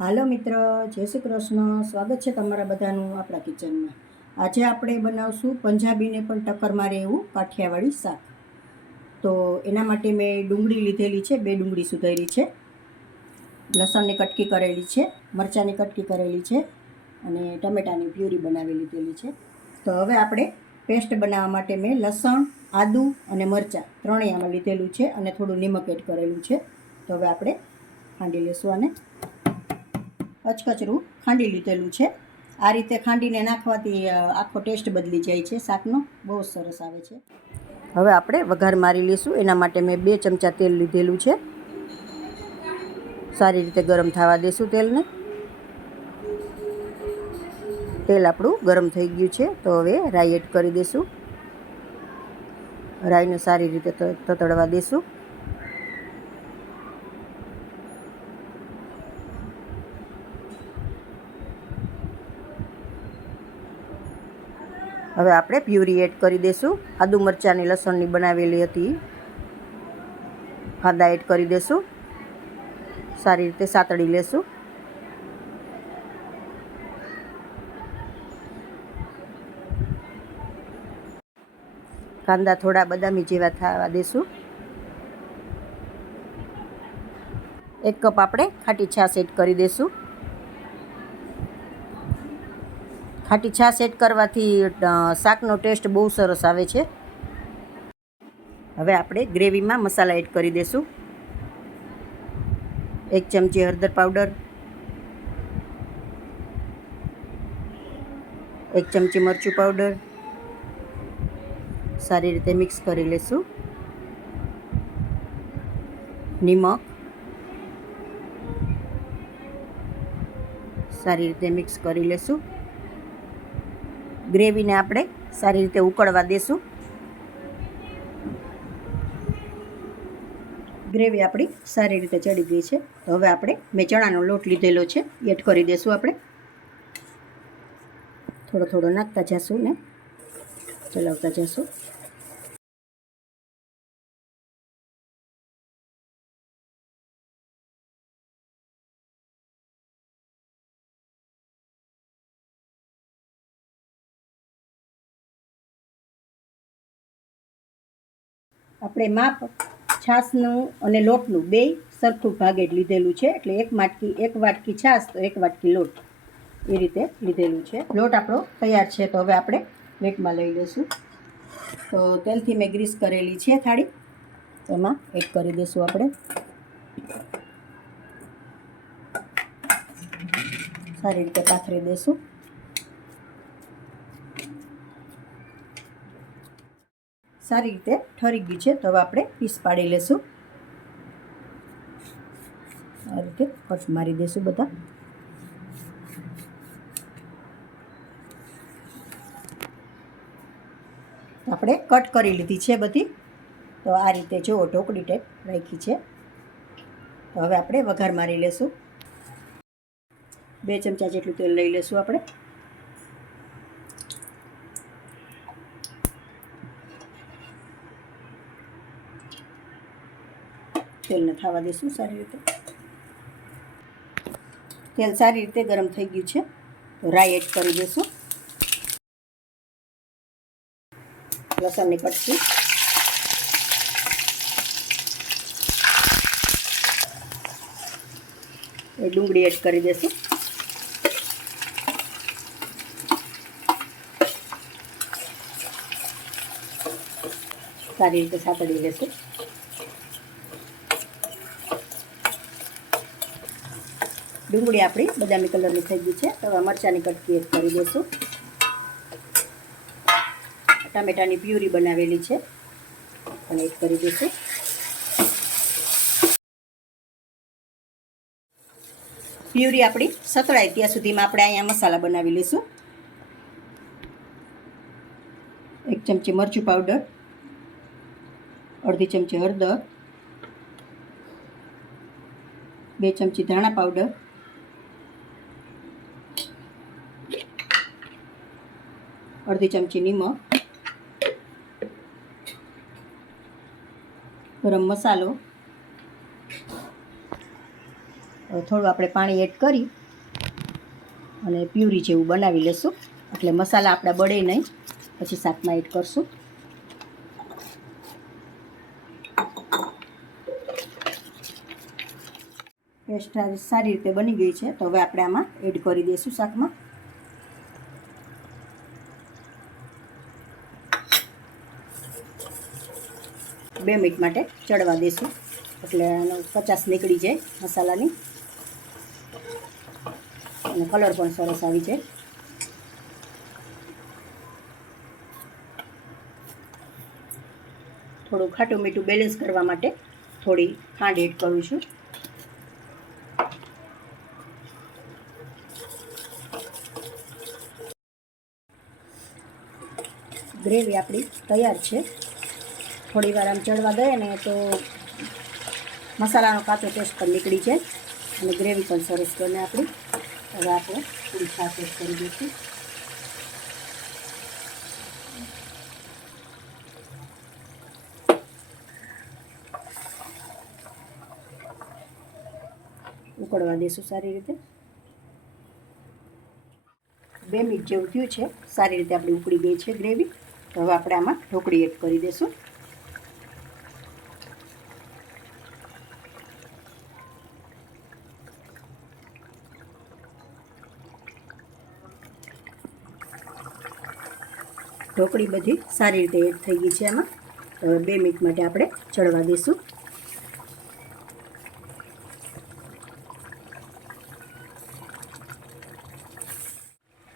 હાલો મિત્ર, જય શ્રી કૃષ્ણ. સ્વાગત છે તમારા બધાનું આપણા કિચનમાં. આજે આપણે બનાવશું પંજાબીને પણ ટક્કર મારે એવું કાઠિયાવાડી શાક. તો એના માટે મેં ડુંગળી લીધેલી છે, 2 ડુંગળી સુધારી છે, લસણની કટકી કરેલી છે, મરચાંની કટકી કરેલી છે અને ટમેટાની પ્યુરી બનાવી લીધેલી છે. તો હવે આપણે પેસ્ટ બનાવવા માટે મેં લસણ, આદું અને મરચાં ત્રણેય આમાં લીધેલું છે અને થોડું નિમક એડ કરેલું છે. તો હવે આપણે ખાંડી લઈશું આને. કચકચરું ખાંડી લીધેલું છે. આ રીતે ખાંડીને નાખવાથી આખો ટેસ્ટ બદલી જાય છે શાકનો, બહુ સરસ આવે છે. હવે આપણે વઘાર મારી લઈશું. એના માટે મેં 2 ચમચા તેલ લીધેલું છે. સારી રીતે ગરમ થવા દઈશું તેલને. તેલ આપણું ગરમ થઈ ગયું છે. તો હવે રાઈ એડ કરી દઈશું. રાઈને સારી રીતે તતડવા દઈશું. હવે આપણે પ્યુરી એડ કરી દઈશું. આદુ મરચાંની લસણની બનાવેલી હતી, કાંદા એડ કરી દઈશું. સારી રીતે સાતળી લેશું. કાંદા થોડા બદામી જેવા થવા દઈશું. 1 કપ આપણે ખાટી છાશ એડ કરી દઈશું. ખાટી છાશ એડ કરવાથી શાકનો ટેસ્ટ બહુ સરસ આવે છે. હવે આપણે ગ્રેવીમાં મસાલા એડ કરી દઈશું. 1 ચમચી હળદર પાવડર, 1 ચમચી મરચું પાવડર. સારી રીતે મિક્સ કરી લઈશું. નિમક, સારી રીતે મિક્સ કરી લઈશું. ગ્રેવીને આપણે સારી રીતે ઉકળવા દઈશું. ગ્રેવી આપણી સારી રીતે ચડી ગઈ છે. તો હવે આપણે મેં ચણાનો લોટ લીધેલો છે, એડ કરી દઈશું. આપણે થોડો થોડો નાખતા જઈશું ને ચલાવતા જઈશું. આપણે માપ છાશનું અને લોટનું બેય સરખું ભાગે લીધેલું છે. એટલે 1 વાટકી છાશ તો 1 વાટકી લોટ, એ રીતે લીધેલું છે. લોટ આપણો તૈયાર છે. તો હવે આપણે પ્લેટમાં લઈ લઈશું. તો તેલથી મેં ગ્રીસ કરેલી છે થાળી, એમાં એડ કરી દઈશું. આપણે સારી રીતે પાથરી દઈશું. સારી રીતે ઠરી ગયું છે. તો હવે આપણે પીસ પાડી લઈશું. આ રીતે કટ મારી દઈશું બધા. આપણે કટ કરી લીધી છે બધી. તો આ રીતે જો ઢોકળી ટાઈપ રાખી છે. તો હવે આપણે વઘાર મારી લઈશું. 2 ચમચા જેટલું તેલ લઈ લઈશું. આપણે તેલને થવા દઈશું સારી રીતે. તેલ સારી રીતે ગરમ થઈ ગયું છે. તો રાઈ એડ કરી દઈશું. લસણની કટકી, એ ડુંગળી એડ કરી દઈશું. સારી રીતે સાતળી લઈશું. ડુંગળી આપણી બદામી કલરની થઈ ગઈ છે. તો હવે મરચાંની કટકી એડ કરી દઈશું. ટામેટાની પ્યુરી બનાવેલી છે, પણ એડ કરી દઈશું. પ્યુરી આપણી સતળાય ત્યાં સુધીમાં આપણે અહીંયા મસાલા બનાવી લઈશું. 1 ચમચી મરચું પાવડર, અડધી ચમચી હળદર, 2 ચમચી ધાણા પાવડર, અડધી ચમચી નિમક, ગરમ મસાલો, થોડું આપણે પાણી એડ કરી અને પ્યુરી જેવું બનાવી લેશું, એટલે મસાલા આપણા બળે નહીં. પછી શાકમાં એડ કરશું. પેસ્ટ સારી રીતે બની ગઈ છે, તો હવે આપણે આમાં એડ કરી દઈશું શાકમાં. બે મિનિટ માટે ચડવા દઈશું, એટલે એનો કચાશ નીકળી જાય મસાલાની અને કલર પણ સરસ આવી જાય. થોડું ખાટું મીઠું બેલેન્સ કરવા માટે થોડી ખાંડ એડ કરું છું. ગ્રેવી આપણી તૈયાર છે. થોડી વાર આમ ચડવા દઈએ ને તો મસાલાનો કાચો ટેસ્ટ પણ નીકળી જાય અને ગ્રેવી પણ સરસ બને આપણી. હવે આપણે થોડી છાશ એડ કરી દઈશું. ઉકળવા દઈશું સારી રીતે. 2 મિનિટ જેવું થયું છે, સારી રીતે આપણી ઉકળી ગઈ છે ગ્રેવી. તો હવે આપણે આમાં ઢોકળી એડ કરી દઈશું. ઢોકળી બધી સારી રીતે એડ થઈ ગઈ છે આમાં. તો હવે 2 મિનિટ માટે આપણે ચડવા દઈશું.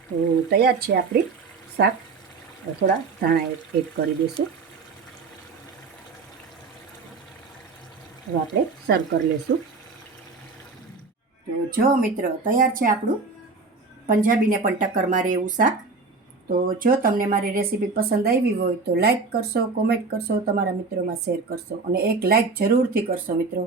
તો તૈયાર છે આપણી શાક. થોડા ધાણા એડ કરી દઈશું. હવે આપણે સર્વ કરી લઈશું. તો જો મિત્રો, તૈયાર છે આપણું પંજાબીને પણ ટક્કર મારે એવું શાક. તો જો તમને મારી રેસીપી પસંદ આવી હોય તો લાઈક કરશો, કોમેન્ટ કરશો, તમારા મિત્રોમાં શેર કરશો અને એક લાઈક જરૂરથી કરશો મિત્રો.